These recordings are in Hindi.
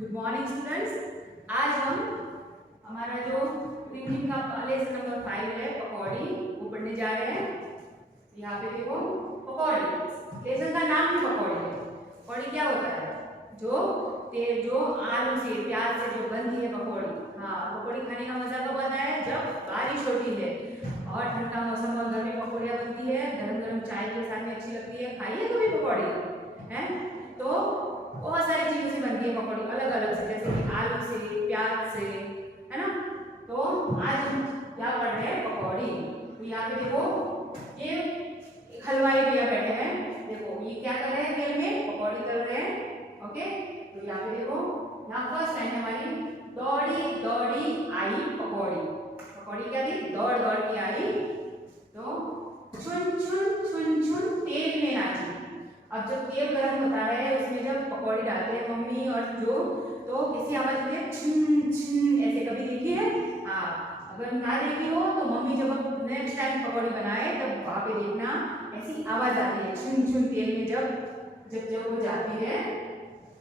Good morning students. आज हम हमारा जो रीडिंग का लेसन नंबर 5 है पकौड़ी वो पढ़ने जा रहे हैं। यहाँ पे देखो पकौड़ी, लेसन का नाम ही पकौड़ी है। पकौड़ी क्या होता है? जो आलू से प्याज से जो बनती है पकौड़ी। हाँ, पकौड़ी खाने का मजा कब आता है? जब बारिश होती है और ठंडा मौसम और घर में पकौड़ियाँ बनती है, गरम गरम चाय के साथ में अच्छी लगती है। खाइए कभी पकौड़ी है तो बहुत सारी चीजों से बनती है पकौड़ी, अलग अलग से, जैसे कि आलू से, प्याज से, है ना। तो आज हम क्या पढ़ रहे हैं? पकौड़ी। तो यहाँ पे देखो ये हलवाई भैया बैठे हैं। देखो ये क्या कर रहे हैं? तेल में पकौड़ी तल रहे हैं। ओके, तो यहाँ पे देखो, यहाँ फर्स्ट लाइन हमारी, दौड़ी दौड़ी आई पकौड़ी। पकौड़ी क्या थी? दौड़ दौड़ के आई तो छुन छुन छुन छुन तेल में नाची। अब जब तेल गर्म होता है उसमें जब पकौड़ी डालते हैं मम्मी और जो, तो कैसी आवाज होती है? छुन छुन, ऐसे कभी देखी है? हाँ, अगर ना देखी हो तो मम्मी जब नेक्स्ट टाइम पकौड़ी बनाए तब वहां पे देखना, ऐसी आवाज आती है छुन छुन तेल में जब वो जाती है।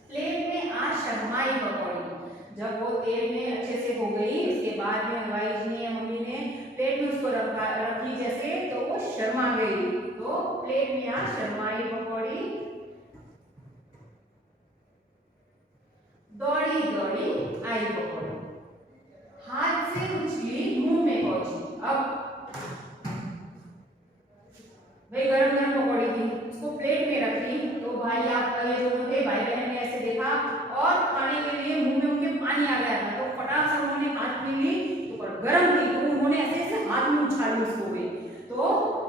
प्लेट में आज शर्माई पकौड़ी। जब वो तेल में अच्छे से हो गई उसके बाद में हलवाई जी ने या मम्मी ने प्लेट में उसको रखी जैसे, तो वो शर्मा गई। तो प्लेट में आज शर्माई पकौड़ी, दौड़ी दौड़ी आई पकौड़ी, हाथ से उछली मुंह में पहुंची। अब भाई गरम गरम पकौड़ी थी, उसको प्लेट में रखी तो भाई आप ये दोनों थे भाई बहन ने ऐसे देखा और खाने के लिए मुंह में उनके पानी आ गया था। तो फटाक से उन्होंने हाथ में ली तो गरम थी, तो उन्होंने ऐसे ऐसे हाथ में उछाली उसको भी, तो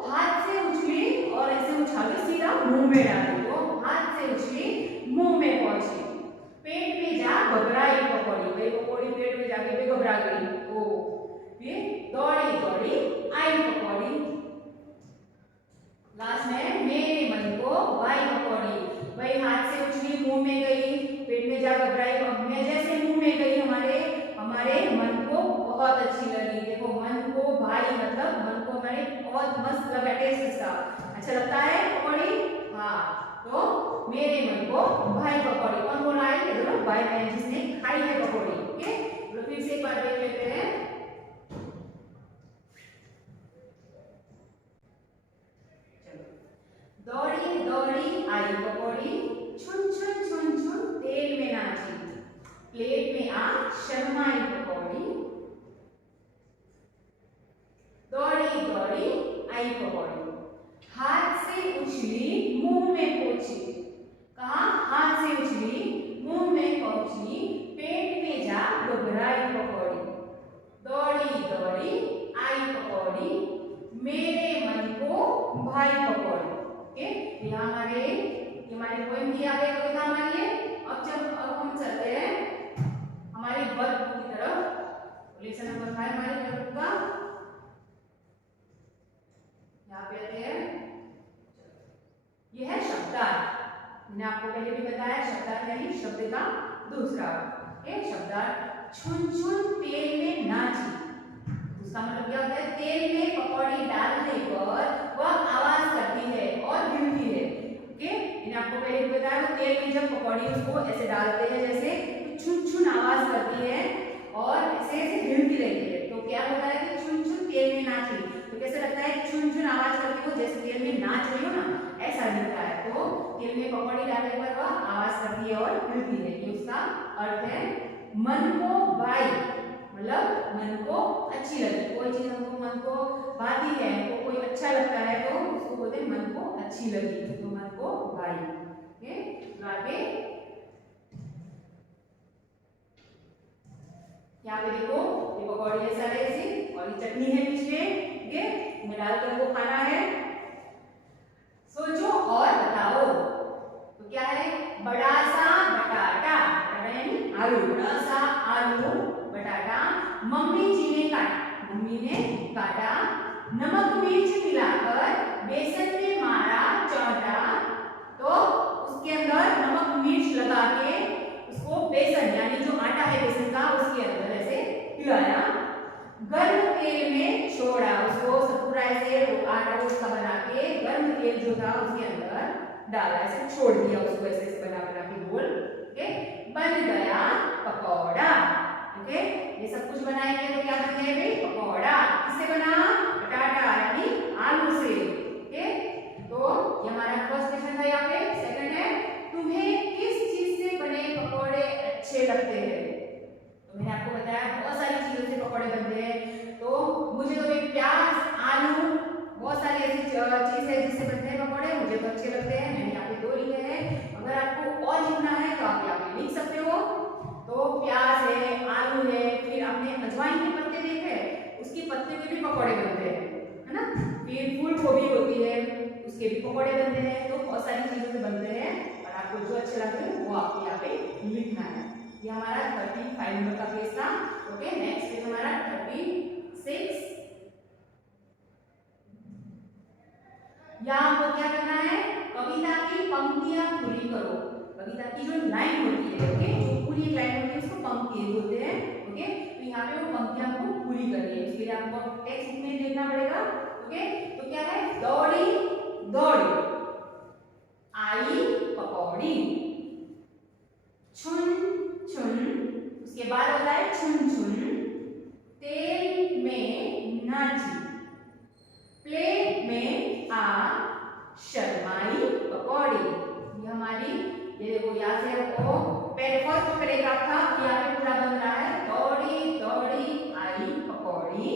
हाथ से उछली और ऐसे उछाली सीधा मुंह में डाली। तो हाथ से उछली मुंह में पहुंची, पेट में जा घबराई पकौड़ी। भाई पकौड़ी पेट में जाके भी घबरा गई। तो फिर दौड़ी दौड़ी आई पकौड़ी, लास्ट में मेरे मन को भाई पकौड़ी। भाई हाथ से उछली मुंह में गई, पेट में जा घबराई, मैं जैसे मुंह में गई हमारे मन को बहुत अच्छी लगी। देखो मन को भाई मतलब मन को हमारे बहुत मस्त लगा, टेस्ट इसका अच्छा लगता है पकौड़ी। हाँ, तो मेरे मन को भाई पकौड़ी। कौन बोल रहा है? ये दोनों भाई बहन जिसने खाई है पकौड़ी। ओके, तो फिर से एक बार देख लेते हैं। दौड़ी दौड़ी आई पकौड़ी, छुन छुन छुन छुन तेल में नाची, प्लेट में आ शर्माई पकौड़ी, दौड़ी दौड़ी आई पकौड़ी, हाथ से उछली मुंह में पहुंची। कहा? हाथ से उछली मुंह में पहुंची, पेट में जा घबराई पकौड़ी, दौड़ी दौड़ी आई पकौड़ी, मेरे मन को भाई पकौड़ी। यहाँ हमारे पोएम की आ गई, कविता हमारी है। अब हम चलते हैं हमारी वर्क बुक की तरफ। लेसन नंबर 5 हमारी वर्क बुक का यहाँ पे आते हैं। यह है शब्दार्थ। मैंने आपको पहले भी बताया शब्दार्थ यानी शब्द का दूसरा शब्दार्थ। छुन छुन तेल में नाची, उसका मतलब क्या होता है? तेल में पकौड़ी डालने पर वह आवाज करती है और हिलती है। ओके, मैंने आपको पहले भी बताया तेल में जब पकौड़ी उसको ऐसे डालते हैं जैसे, तो छुन छुन आवाज करती है और ऐसे ऐसे हिलती रहती है। तो क्या होता है कि छुन छुन तेल में नाची, तो कैसे लगता है? छुन छुन आवाज करती हो जैसे तेल में नाच रही हो ना, ऐसा दिखता है। तो तेल में पकौड़ी डालने पर वह आवाज करती है और हिलती है, ये उसका अर्थ है। मन को भाई मतलब मन को अच्छी लगी। कोई चीज हमको मन को भाती है, हमको कोई अच्छा लगता है तो उसको बोलते हैं मन को अच्छी लगी, तो मन को भाई। आगे यहाँ पे देखो ये पकौड़ी ऐसा है ऐसी, और ये चटनी है बीच में, ठीक है, इसमें डालकर वो खाना है। सोचो और बताओ। तो क्या है? बड़ा सा बटाटा, यानी आलू, बड़ा सा आलू बटाटा मम्मी जी ने काटा, नमक मिर्च मिलाकर बेसन में मारा चाटा। तो उसके अंदर नमक मिर्च लगा के उसको बेसन यानी जो आटा है बेसन का उसके अंदर ऐसे हिलाया, गर्म तेल में छोड़ा उसको, पूरा ऐसे आटा उसका बना के गर्म तेल जो था उसके अंदर डाला, ऐसे छोड़ दिया उसको ऐसे बना के गोल। ओके, बन गया पकौड़ा। ओके, ये सब कुछ बनाएंगे तो क्या बन गया भाई? पकौड़ा। किससे बना? बटाटा यानी आलू से। ओके, तो ये हमारा फर्स्ट क्वेश्चन था यहाँ पे। सेकंड है, तुम्हें किस चीज से बने पकौड़े अच्छे लगते हैं? तो मैंने आपको बताया बहुत सारी चीजों से पकौड़े बनते हैं। तो मुझे तो ये प्याज, आलू, बहुत सारी ऐसी चीज है जिससे बनते हैं पकौड़े, मुझे तो अच्छे लगते हैं। मैंने यहाँ पे 2 लिखे हैं। अगर आपको और लिखना है तो आप यहाँ पे लिख सकते हो। तो प्याज है, आलू है, फिर आपने अजवाइन के पत्ते देखे, उसके पत्ते के भी पकौड़े बनते हैं, है ना। फिर फूल गोभी होती है, उसके भी पकौड़े बनते हैं। तो बहुत सारी चीजों से बनते हैं और आपको जो अच्छे लगते हैं वो आपको यहाँ पे लिखना है। ये हमारा 35 नंबर का पेज था। ओके, नेक्स्ट पेज हमारा 36। यहाँ आपको क्या करना है? कविता की पंक्तियां पूरी करो। कविता की जो लाइन होती है, ओके, जो पूरी लाइन होती है उसको पंक्ति बोलते हैं। ओके, तो यहाँ पे वो पंक्तियां आपको पूरी करनी है। इसके लिए आपको टेक्स्ट में देखना पड़ेगा। ओके, तो क्या है? दौड़ी दौड़ी आई पकौड़ी, छुन छुन, उसके बाद होता है छुन छुन, तेल में नाची, प्लेट में आ शर्माई पकौड़ी। ये हमारी, ये देखो यहाँ से आपको फर्स्ट पैराग्राफ था, यहाँ पे पूरा बन रहा है। दौड़ी दौड़ी आई पकौड़ी,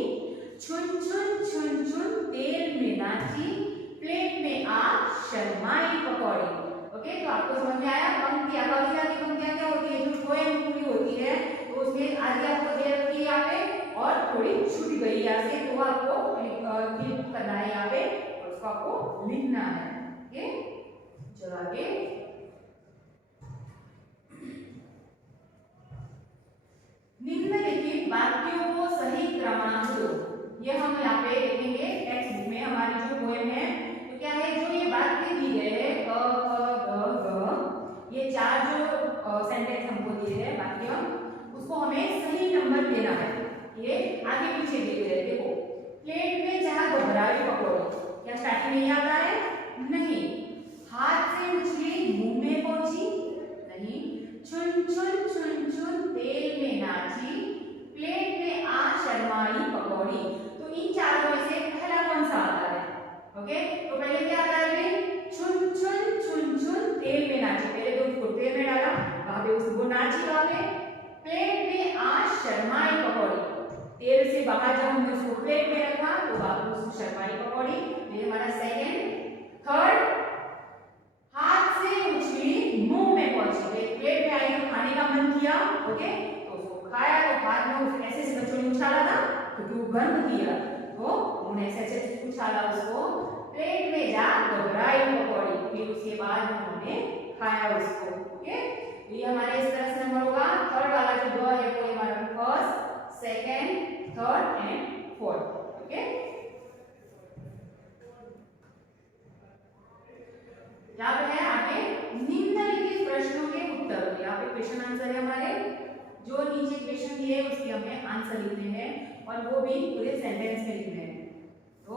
छुन छुन छुन छुन, तेल में नाची, प्लेट में आ शर्माई पकौड़ी। ओके, तो आपको समझ में आया? पंक्तियां, कविता की पंक्तियां क्या होती है? जो पोएम पूरी होती है तो उसमें आगे आपको दे रखी है यहाँ पे और थोड़ी छूट गई यहाँ से, तो आपको क्लिक करना है यहाँ पे और उसको आपको लिखना है। ओके, चलो आगे। निम्नलिखित वाक्यों को सही क्रमांक दो। ये हम यहाँ पे लिखेंगे टेक्स्ट बुक में। हमारी जो पोएम है तो क्या है, जो ये वाक्य दिए गए हैं क ख ग घ, ये 4 जो सेंटेंस हमको दिए हैं वाक्य, उसको हमें सही नंबर देना है। ये आगे पीछे दिए गए। देखो, प्लेट में जहाँ घबराई पकौड़ी, क्या स्टार्टिंग में याद आ रहा है? नहीं। हाथ से मछली मुंह में पहुंची, नहीं। छुन छुन छुन छुन, तेल में नाची, प्लेट में आ शर्माई पकौड़ी। तो इन चारों में से पहला कौन सा आता है? ओके, तो पहले क्या आता है? छुन छुन छुन छुन, तेल में नाची। पहले तो उसको तेल में डाला, वहां पे उसको नाची, वहां पे प्लेट में आ शर्माई पकौड़ी। तेल से बाहर जब हमने उसको प्लेट में रखा तो बाबू उसको शर्माई पकौड़ी। ये हमारा सेकंड। थर्ड, हाथ से उछली मुंह में पहुंची। प्लेट में आई तो खाने का मन किया, ओके, तो उसको खाया, तो हाथ में ऐसे से बच्चों ने उछाला था क्योंकि वो गर्म किया, तो उन्होंने ऐसे ऐसे उछाला उसको। प्लेट में जा घबराई पकौड़ी, फिर उसके बाद उन्होंने खाया उसको। ओके, ये हमारे इस तरह से नंबर होगा। थर्ड वाला जो दो है वो हमारा first, second, third and fourth. Okay, यहाँ पे है आगे निम्नलिखित प्रश्नों के उत्तर। यहाँ पे क्वेश्चन आंसर है हमारे, जो नीचे क्वेश्चन दिए उसके हमें आंसर लिखने हैं और वो भी पूरे सेंटेंस में लिखने हैं। तो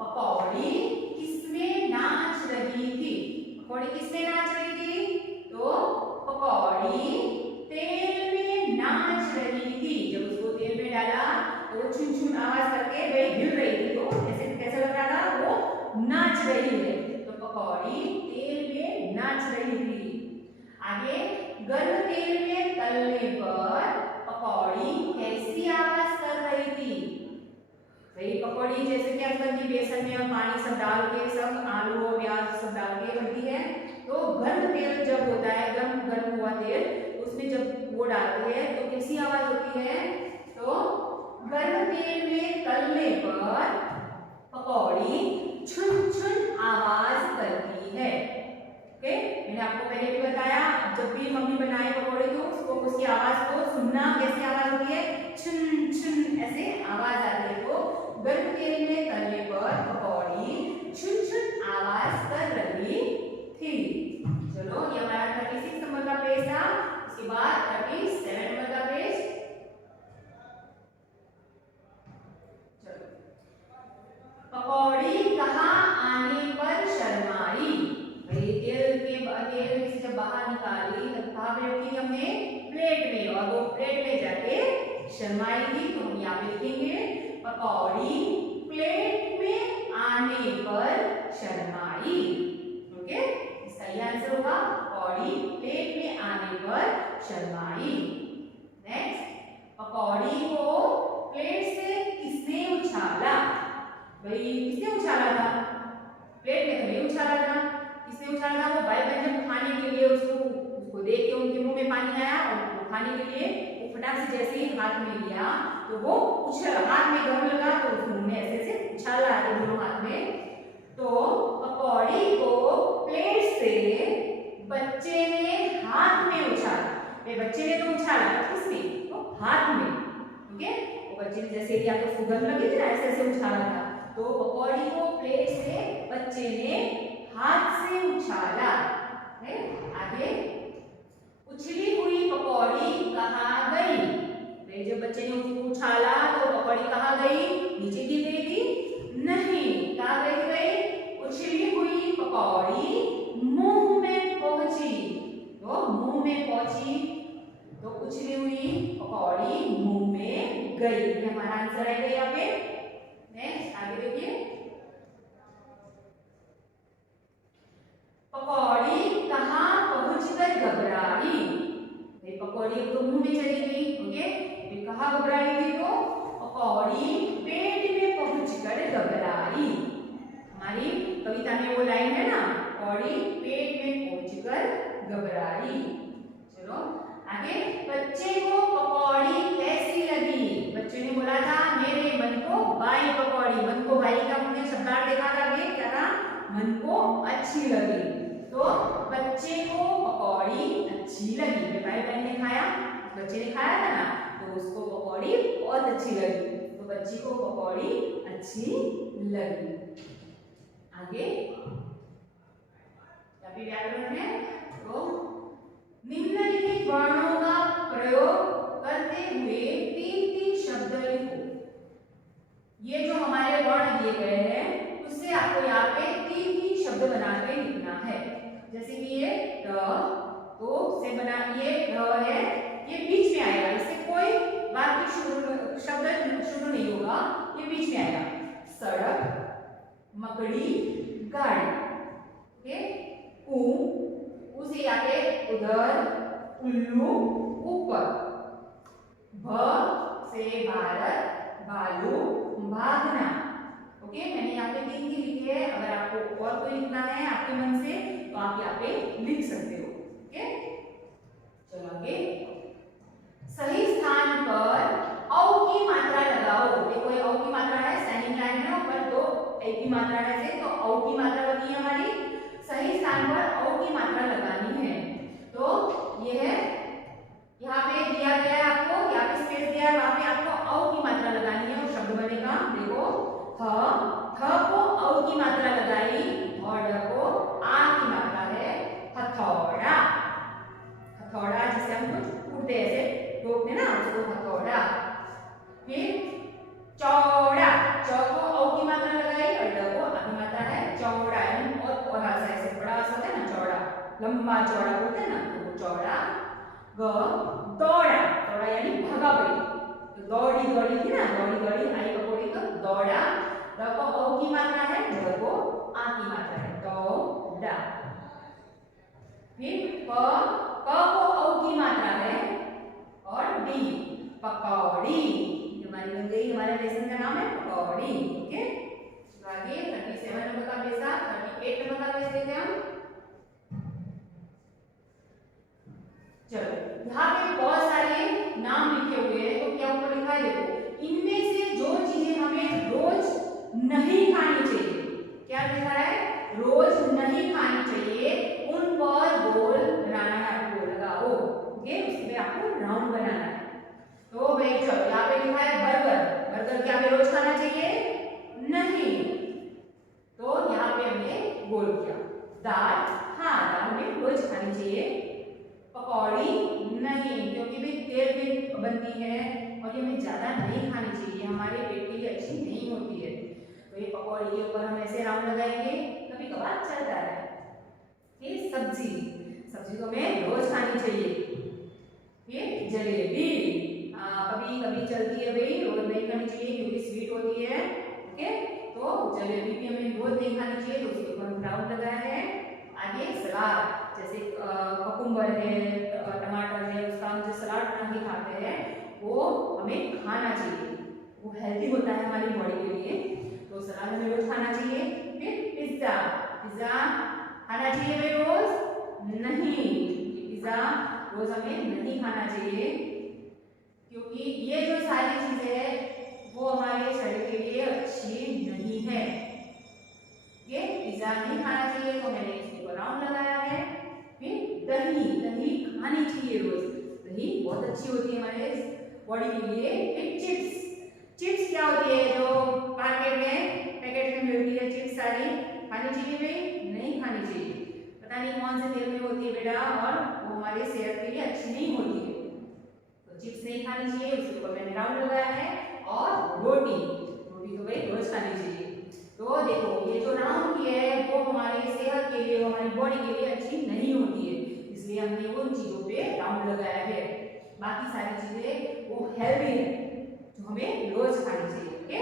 पकौड़ी किसमें नाच रही थी? पकौड़ी किसमें नाच रही थी? तो पकौड़ी तेल में नाच रही थी। जब उसको तेल में डाला तो वो छुन छुन आवाज करके वही हिल रही थी, तो ऐसे कैसा लग रहा था? वो नाच रही है। तो पकौड़ी तेल में नाच रही थी। आगे, गर्म तेल में तलने पर पकौड़ी कैसी आवाज कर रही थी? भाई पकौड़ी जैसे क्या बनती, बेसन में पानी सब डाल के, सब आलू और प्याज सब डाल के बनती है। तो गर्म तेल जब होता है, गर्म हुआ तेल, उसमें जब वो डालते हैं तो कैसी आवाज होती है? तो गर्म तेल में तलने पर पकौड़ी छुन छुन आवाज करती है। ओके, मैंने आपको पहले भी बताया, जब भी मम्मी बनाए पकौड़े तो उसको उसकी आवाज को सुनना, कैसी आवाज होती है? छुन छुन ऐसे आवाज आती है। तो गर्म तेल में तलने पर पकौड़ी छुन छुन आवाज कर रही थी। चलो, ये हमारा 36 नंबर का पेज था। उसके बाद 37 नंबर का पेज। चलो, पकौड़ी कहाँ आने पर शर्माई? तेल के तेल में से जब बाहर निकाली तब कहाँ पे रखी हमने? प्लेट में, और वो प्लेट में जाके शर्माएगी। तो हम यहाँ पे लिखेंगे पकौड़ी प्लेट में आने पर शर्माई। ओके, इसका ये आंसर होगा पकौड़ी प्लेट में आने पर शर्माई। नेक्स्ट, पकौड़ी को प्लेट से किसने उछाला? भाई किसने उछाला था? प्लेट में तो नहीं उछाला था। किसने उछाला था? वो भाई बहन जब खाने के लिए उसको देख के उनके मुंह में पानी आया और वो खाने के लिए वो फटाक से जैसे ही हाथ में लिया तो वो उछल, हाथ में गम लगा तो उस मुंह में ऐसे उछाला दोनों हाथ में। तो पकौड़ी को प्लेट से बच्चे ने हाथ में उछाला। बच्चे ने तो उछाला, किसने? तो हाथ में। ओके, वो बच्चे ने जैसे ही आपको सुगंध लगी थी ना, ऐसे ऐसे उछाला था। तो पकौड़ी को प्लेट से बच्चे ने हाथ से उछाला। आगे, उछली हुई पकौड़ी कहाँ गई? जब बच्चे ने उसको उछाला तो पकौड़ी कहाँ गई? नीचे गिर गई थी? नहीं, कहाँ गई? उछली हुई पकौड़ी मुंह में पहुंची। तो मुंह में पहुंची, तो उछली हुई पकौड़ी मुंह में गई। ये हमारा आंसर आएगा यहाँ पे। नेक्स्ट, आगे देखिए, पकौड़ी कहाँ पहुंचकर घबराई? पकौड़ी तो मुंह में चली गई। ओके, कहाँ घबराई थी? तो पकौड़ी पेट में पहुंचकर घबराई। हमारी कविता में वो लाइन है ना, पकौड़ी पेट में पहुंचकर घबराई। चलो आगे, बच्चे को पकौड़ी कैसी लगी? बच्चे ने बोला था मेरे मन को बाई पकौड़ी। मन को बाई का हमने शब्दार्थ देखा था, क्या था? मन को अच्छी लगी। तो बच्चे को पकौड़ी अच्छी लगी। भाई बहन ने खाया, बच्चे ने खाया था ना, तो उसको पकौड़ी बहुत अच्छी लगी। तो बच्ची को पकौड़ी अच्छी लगी। आगे व्याकरण है, तो निम्नलिखित वर्णों का प्रयोग करते हुए 3 शब्द लिखो। ये जो हमारे वर्ण दिए गए हैं उससे आपको यहाँ पे 3 शब्द बना के लिखना है। जैसे कि ये तो से बना, ये है, ये बीच में आएगा, इससे कोई वाक्य शब्द शुरू नहीं होगा, ये बीच में आएगा। सड़क, मकड़ी, गाड़ी। ओके, उसे यहाँ पे उधर, उल्लू ऊपर, भ से भारत, भालू, भागना। ओके, मैंने यहाँ पे 3 लिखे हैं। अगर आपको और कोई लिखना है आपके मन से तो आप यहाँ पे लिख सकते हो। ओके, चलो आगे, सही स्थान पर औ की मात्रा लगाओ। देखो ये औ की मात्रा है, स्टैंडिंग लाइन है, ऊपर तो ए की मात्रा है, तो औ की मात्रा लगी है हमारी। सही स्थान पर औ की मात्रा लगानी है। तो ये है, यहाँ पे दिया गया है आपको, यहाँ पे स्पेस दिया है, वहां पे आपको औ की मात्रा लगानी है और शब्द बनेगा। देखो, थ को औ की मात्रा लगाई और ड को आ की मात्रा है, हथौड़ा। हथौड़ा जिसे हम कुछ कूटते ऐसे ठोकते ना, उसको हथौड़ा। फिर चौड़ा, च को औ की मात्रा लगाई और ड को आ की मात्रा है, चौड़ा। और आसा ऐसे बड़ा आसा होता है ना, चौड़ा, लंबा चौड़ा बोलते हैं ना, तो वो चौड़ा। ग दौड़ा, दौड़ा यानी भागा पड़ी, तो दौड़ी दौड़ी थी ना, दौड़ी दौड़ी आई पकौड़ी, तो दौड़ा। द को औ की मात्रा है, ड को आ की मात्रा है, दौड़ा। फिर क को औ की मात्रा है और डी, पकौड़ी। हमारी बन गई, हमारे लेसन का नाम है पकौड़ी। ओके, आगे 37 नंबर का पेज था, 38 नंबर का पेज देखते हैं हम। चलो, यहाँ पे बहुत सारे नाम लिखे हुए हैं, तो क्या ऊपर लिखा है? देखो, इनमें से जो चीजें हमें रोज नहीं खानी चाहिए, क्या लिखा है? रोज नहीं खानी चाहिए, उन पर गोल बनाना है, आपको लगाओ। ओके, उसके लिए आपको राउंड बनाना है। तो भाई चलो, यहाँ पे लिखा है बर्गर। बर्गर क्या हमें रोज खाना चाहिए? नहीं। तो यहाँ पे हमने गोल किया। दाल, हाँ दाल हमें रोज खानी चाहिए। पकौड़ी नहीं, क्योंकि भी तेल में बनती है और ये हमें ज्यादा नहीं खानी चाहिए, हमारे पेट के लिए अच्छी नहीं होती है। तो ये पकौड़ी के ऊपर हम ऐसे राउंड लगाएंगे, कभी कभार चलता है। फिर सब्जी, तो हमें रोज खानी चाहिए। फिर जलेबी, कभी कभी चलती है भाई, रोज नहीं खानी चाहिए क्योंकि स्वीट होती है। ओके, तो जलेबी भी हमें रोज नहीं खानी चाहिए, तो उसके ऊपर ब्राउन लगाया है। आगे सलाद, जैसे ककुम्बर है, टमाटर है, उसका हम जो सलाद बना के खाते हैं वो हमें खाना चाहिए, वो हेल्दी होता है हमारी बॉडी के लिए, तो सलाद हमें रोज खाना चाहिए। फिर पिज्जा, पिज्जा खाना चाहिए हमें रोज नहीं, पिज्जा रोज हमें नहीं खाना चाहिए क्योंकि ये जो सारी चीजें है वो हमारे शरीर के लिए अच्छी नहीं है। ये पिज्जा नहीं खाना चाहिए, तो मैंने इसके ऊपर राउंड लगाया है। फिर दही, दही खानी चाहिए रोज, दही बहुत अच्छी होती है हमारे बॉडी के लिए। फिर चिप्स, चिप्स क्या होती है जो पैकेट में मिलती है चिप्स सारी, खानी चाहिए भाई नहीं खानी चाहिए, पता नहीं कौन से तेल में होती है बेटा, और वो हमारे सेहत के लिए अच्छी नहीं होती है, तो चिप्स नहीं खानी चाहिए, उसके ऊपर मैंने राउंड लगाया है। और रोटी, रोटी तो भाई रोज खानी चाहिए। तो देखो ये जो राउंड किया है वो हमारे सेहत के लिए, वो हमारी बॉडी के लिए अच्छी नहीं होती है, इसलिए हमने उन चीजों पे राउंड लगाया है। बाकी सारी चीजें वो हेल्दी है जो हमें रोज खानी चाहिए। ओके,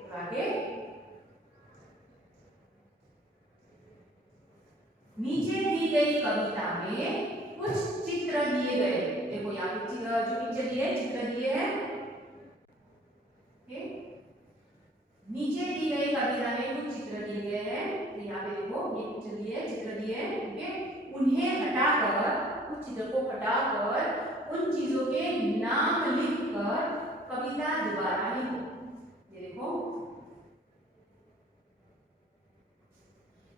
तो आगे नीचे दी गई कविता में कुछ चित्र दिए गए, देखो यहाँ पे जो पिक्चर दिए चित्र दिए हैं। नीचे दी गई कविता में कुछ चित्र दिए गए हैं, तो यहाँ पे देखो ये पिक्चर दिए चित्र दिए हैं। ओके, उन्हें हटाकर, उस चित्र को हटाकर उन चीजों के नाम लिखकर कविता दोबारा लिखो। ये देखो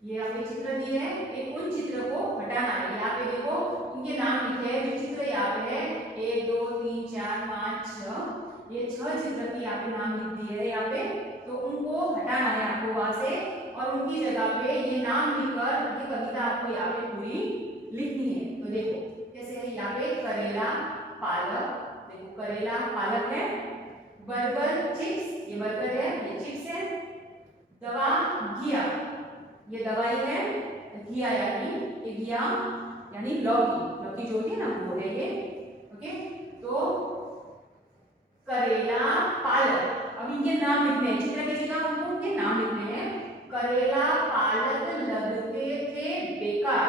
ये यहाँ पे चित्र दिए हैं, एक उन चित्र को हटाना है। यहाँ पे देखो इनके नाम लिखे हैं, जो चित्र यहाँ पे है 1 2 3 4 5 6, ये 6 चित्र की यहाँ पे नाम लिख दिए है यहाँ पे, तो उनको हटाना है आपको वहां से, और उनकी जगह पे ये नाम लिखकर ये कविता आपको यहाँ पे पूरी लिखनी है। तो देखो कैसे है, यहाँ पे करेला पालक, देखो करेला पालक है, बर्गर चिप्स, ये बर्गर है ये चिप्स है, दवा घिया, ये दवाई है, घिया यानी ये घिया यानी लौकी, लौकी जो होती है ना वो है ये। ओके, तो करेला पालक, अब इनके नाम लिखने हैं, चित्र की जगह हमको उनके नाम लिखने हैं। करेला पालक लगते थे बेकार,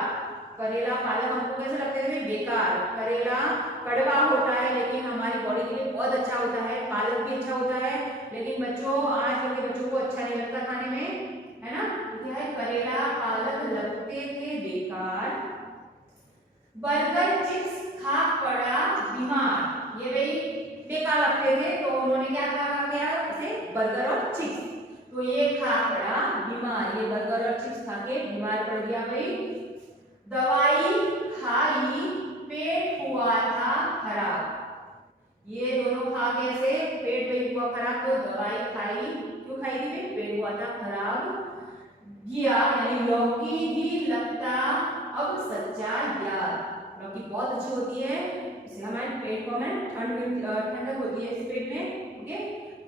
करेला पालक हमको कैसे लगते थे बेकार, करेला कड़वा होता है लेकिन हमारी बॉडी के लिए बहुत अच्छा होता है, पालक भी अच्छा होता है, लेकिन बच्चों आजकल के बच्चों को अच्छा नहीं लगता खाने में, है ना, क्या है करेला पालक लगते थे बेकार, बर्गर चिप्स खा पड़ा बीमार, ये भाई बेकार लगते थे तो उन्होंने क्या कहा इसे बर्गर और चिप्स, तो ये खा पड़ा बीमार, ये बर्गर और चिप्स खा के बीमार पड़ गया भाई। दवाई खाई पेट हुआ था खराब, ये दोनों खा के ऐसे पेट हुआ खराब, तो दवाई खाई, क्यों खाई थी, पेट हुआ था खराब। घिया यानी लौकी ही लगता अब सच्चा यार, लौकी बहुत अच्छी होती है, इससे हमारे पेट को हमें ठंडक होती है इस पेट में। ओके,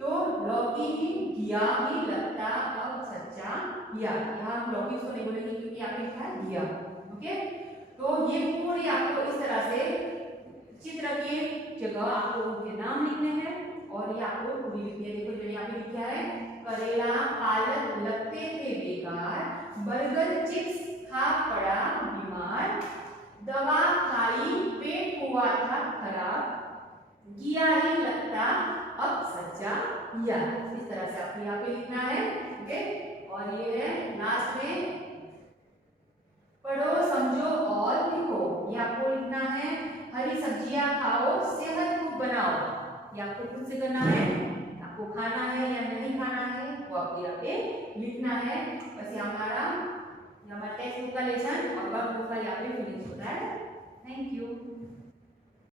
तो लौकी ही घिया ही लगता अब सच्चा यार, यहाँ हम लौकी को नहीं बोलेंगे क्योंकि आपने लिखा है घिया। ओके, तो ये पूरी आपको इस तरह से चित्र की जगह आपको उनके नाम लिखने हैं और ये आपको पूरी लिखनी है। देखो मैंने यहाँ पे लिखा है करेला पालक लगते थे बेकार, बर्गर चिप्स खा पड़ा बीमार, दवा खाई पेट हुआ था खराब, घिया ही लगता अब सच्चा यार, इस तरह से आपको यहाँ पे लिखना है। ओके, और ये है लास्ट में पढ़ो समझो और लिखो, ये आपको लिखना है हरी सब्जियां खाओ सेहत को बनाओ, ये आपको खुद से करना है, आपको खाना है या नहीं खाना है वो आपको यहाँ पे लिखना है। बस ये हमारा टेक्स्ट बुक का लेसन और वर्क बुक का यहाँ पे फिनिश होता है। Thank you.